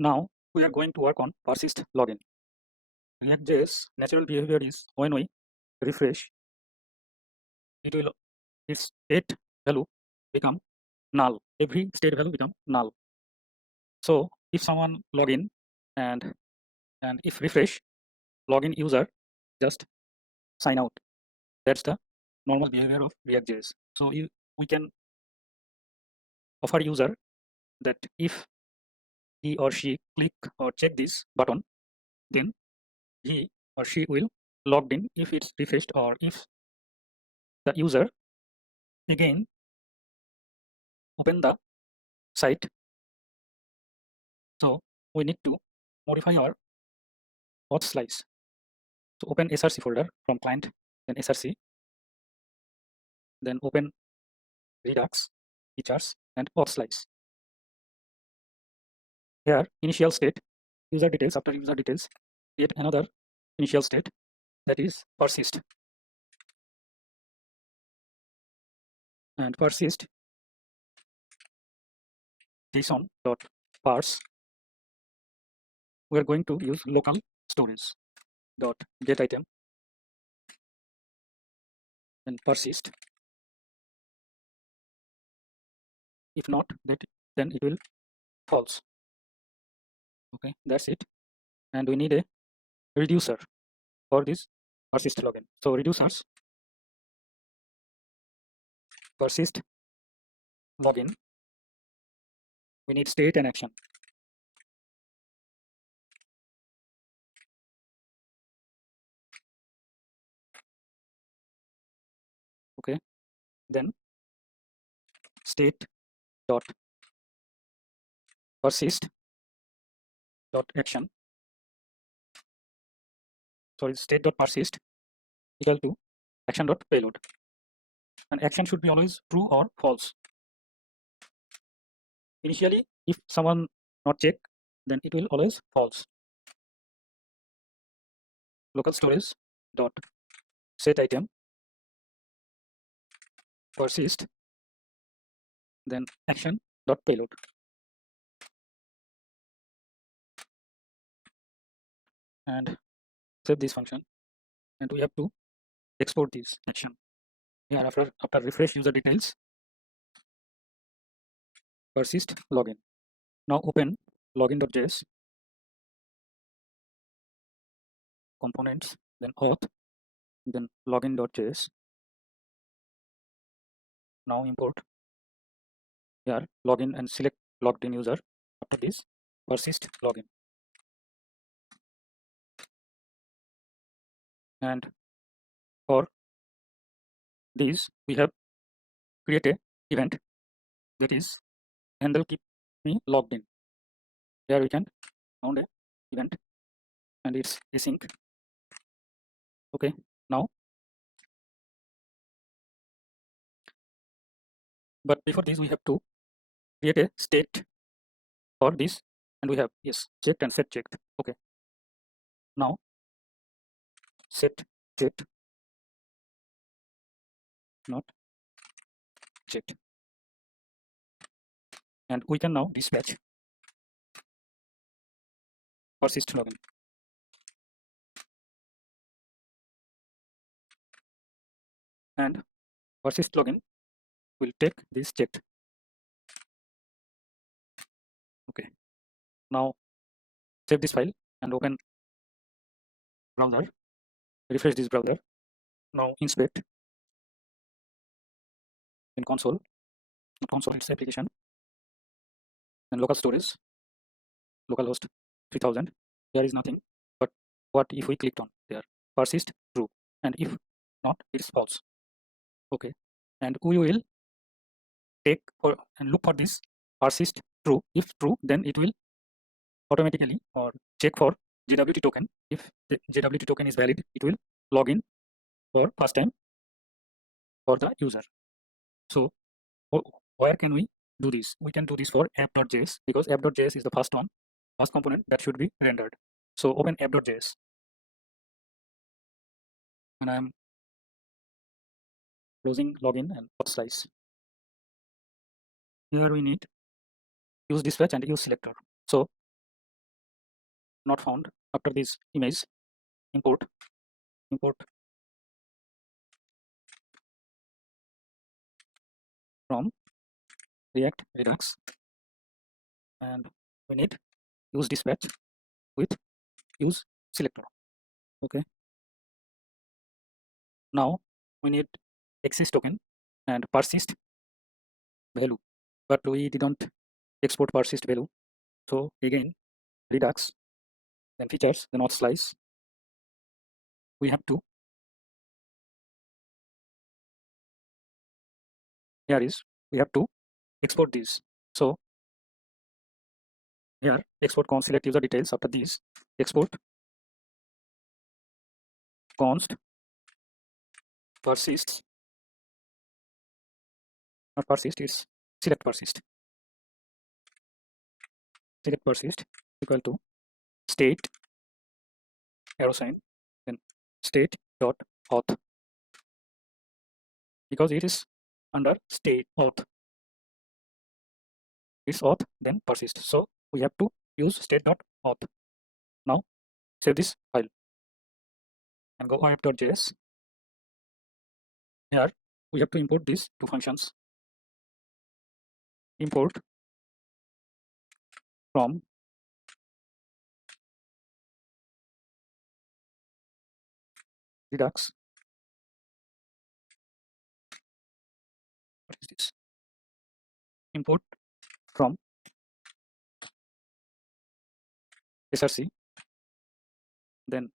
Now we are going to work on persist login. React.js natural behavior is when we refresh, it will its state value become null. Every state value become null. So if someone log in and if refresh, login user just sign out. That's the normal behavior of React.js. So we can offer user that if he or she click or check this button, then he or she will logged in if it's refreshed, or if the user again open the site. So we need to modify our auth slice. So open src folder from client, then src, then open redux features and auth slice. Here initial state, user details. After user details, create another initial state, that is persist, and persist json.parse. We are going to use local storage dot get item and persist. If not, then it will false. Okay, that's it. And we need a reducer for this persist login. So reducers persist login. We need state and action. Okay, then state dot persist dot action. Sorry, state dot persist equal to action dot payload, and action should be always true or false. Initially, if someone not check, then it will always false. Local storage dot set item persist, then action dot payload. And save this function, and we have to export this action. Here after refresh user details, persist login. Now open login.js, components, then auth, then login.js. Now import here login and select logged in user. After this, persist login. And for these, we have create a event, that is handle keep me logged in. Here we can found a event and it's async. Okay, now but before this we have to create a state for this, and we have yes checked and set checked. Okay, now set checked, not checked, and we can now dispatch persist login. And persist login will take this checked. Okay, now save this file and open browser, refresh this browser. Now inspect in console, it's application, and local storage, localhost 3000. There is nothing, but what if we clicked on there, persist true, and if not, it is false. Okay, and we will take for and look for this persist true. If true, then it will automatically or check for JWT token. If the JWT token is valid, it will log in for first time for the user. So where can we do this? We can do this for app.js, because app.js is the first component that should be rendered. So open app.js, and I am closing login and auth slice. Here we need use dispatch and use selector. So not found. After this image, import from React Redux, and we need use dispatch with use selector. Okay. Now we need access token and persist value, but we didn't export persist value. So again, redux, then features, then auth slice. We have to we have to export these. So here export const select user details. After this, export const persists, not persist, it's select persist equal to state arrow sign, then state dot auth, because it is under state auth, it's auth then persist, so we have to use state dot auth. Now save this file and go app.js. Here we have to import these two functions. Import from redux, what is this, import from src, then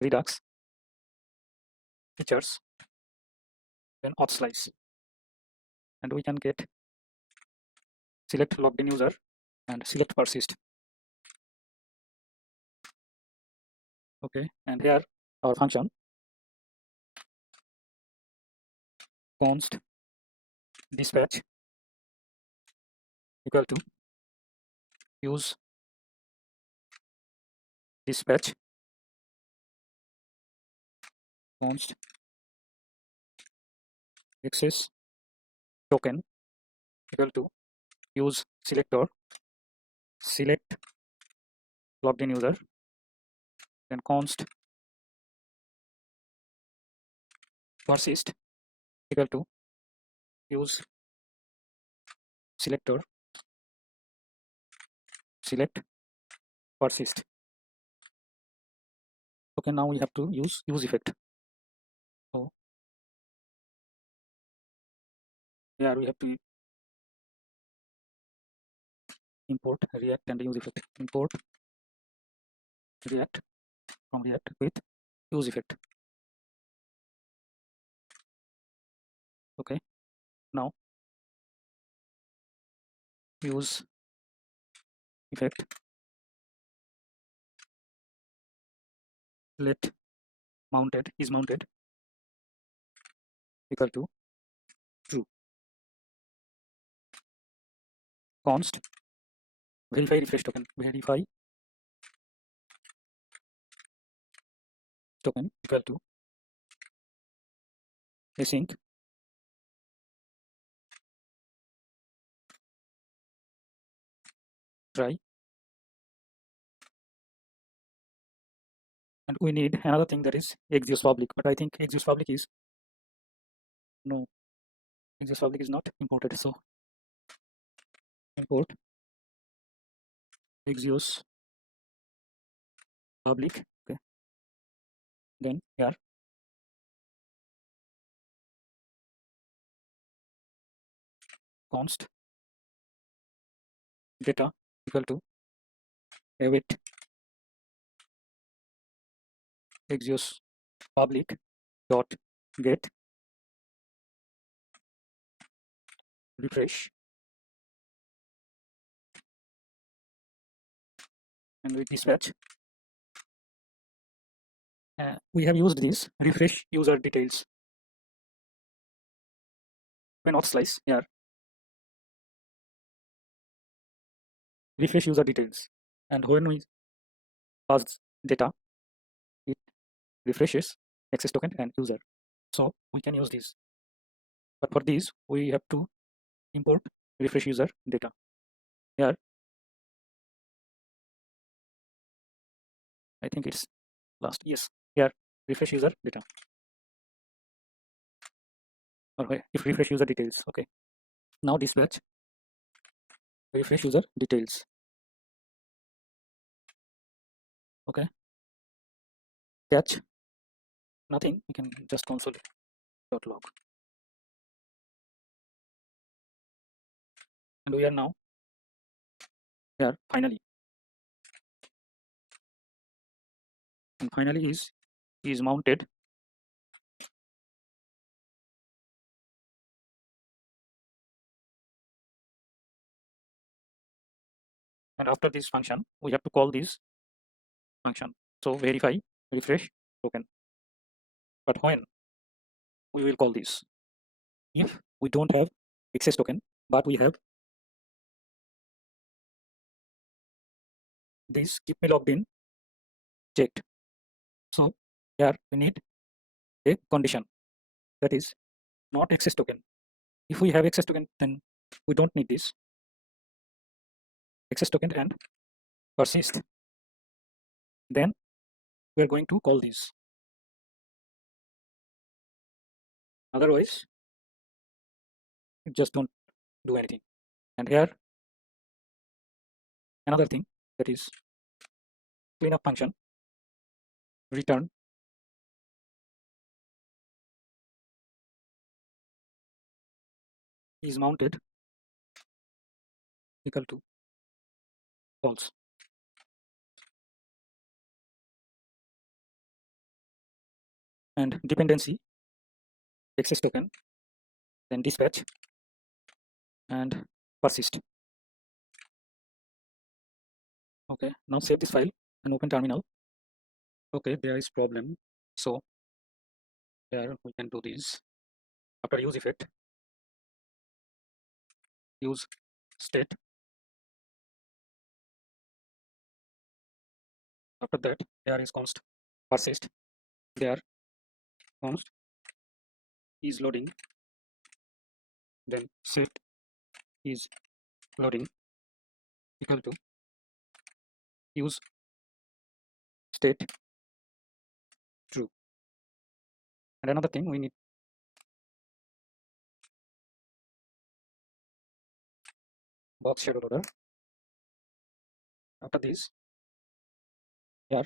redux features, then auth slice, and we can get select logged in user and select persist. Okay, and here our function const dispatch equal to use dispatch const access token equal to use selector select logged in user, then const persist equal to use selector select persist. Okay, now we have to use effect. So here we have to import react and use effect. Import react from react with use effect. Okay, now use effect let mounted is mounted equal to true. Const verify refresh token equal to async try, and we need another thing, that is execute public, but I think execute public is no, execute public is not imported, so import execute public. Okay, then here const data equal to await execute public dot get refresh, and we dispatch. We have used this refresh user details when auth slice here, refresh user details, and when we pass data, it refreshes access token and user, so we can use this, but for this we have to import refresh user data. Here I think it's last. Yes, here refresh user data. Okay, if refresh user details. Okay, now dispatch refresh user details. Okay, catch nothing. You can just console.log, and we are now here finally, and finally is mounted. And after this function, we have to call this function. So verify refresh token. But when we will call this? If we don't have access token, but we have this keep me logged in checked. So here we need a condition, that is not access token. If we have access token, then we don't need this access token and persist. Then we are going to call this. Otherwise, it just don't do anything. And here another thing, that is cleanup function return is mounted equal to false. And dependency access token, then dispatch and persist. Okay, now save this file and open terminal. Okay, there is problem. So here we can do this. After use effect, use state. After that, there is const persist. There const is loading. Then set is loading equal to use state true. And another thing, we need box shadow loader. After this, here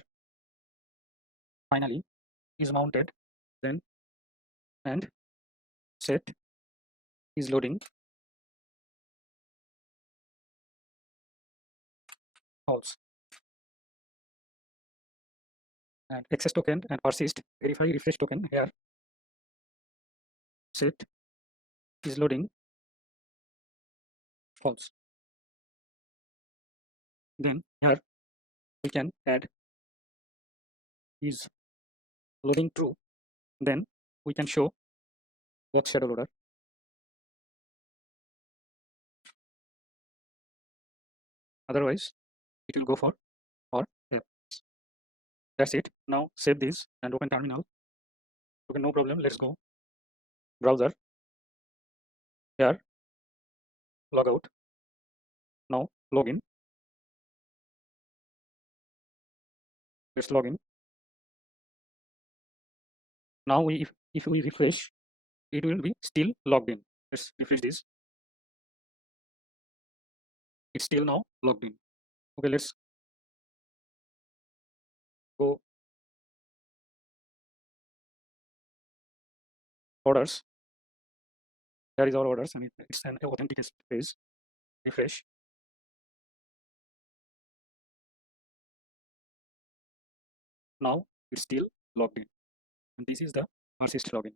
finally is mounted, then and set is loading false. And access token and persist verify refresh token, here set is loading false. Then here we can add is loading true, then we can show box shadow loader. Otherwise it will go for or else. That's it. Now save this and open terminal. Okay, no problem. Let's go browser. Here log out. Now login. Let's log in. Now if we refresh, it will be still logged in. Let's refresh this. It's still now logged in. Okay, let's go orders. There is our orders and it's an authentication page. Refresh. Now it's still logged in. And this is the Persist login.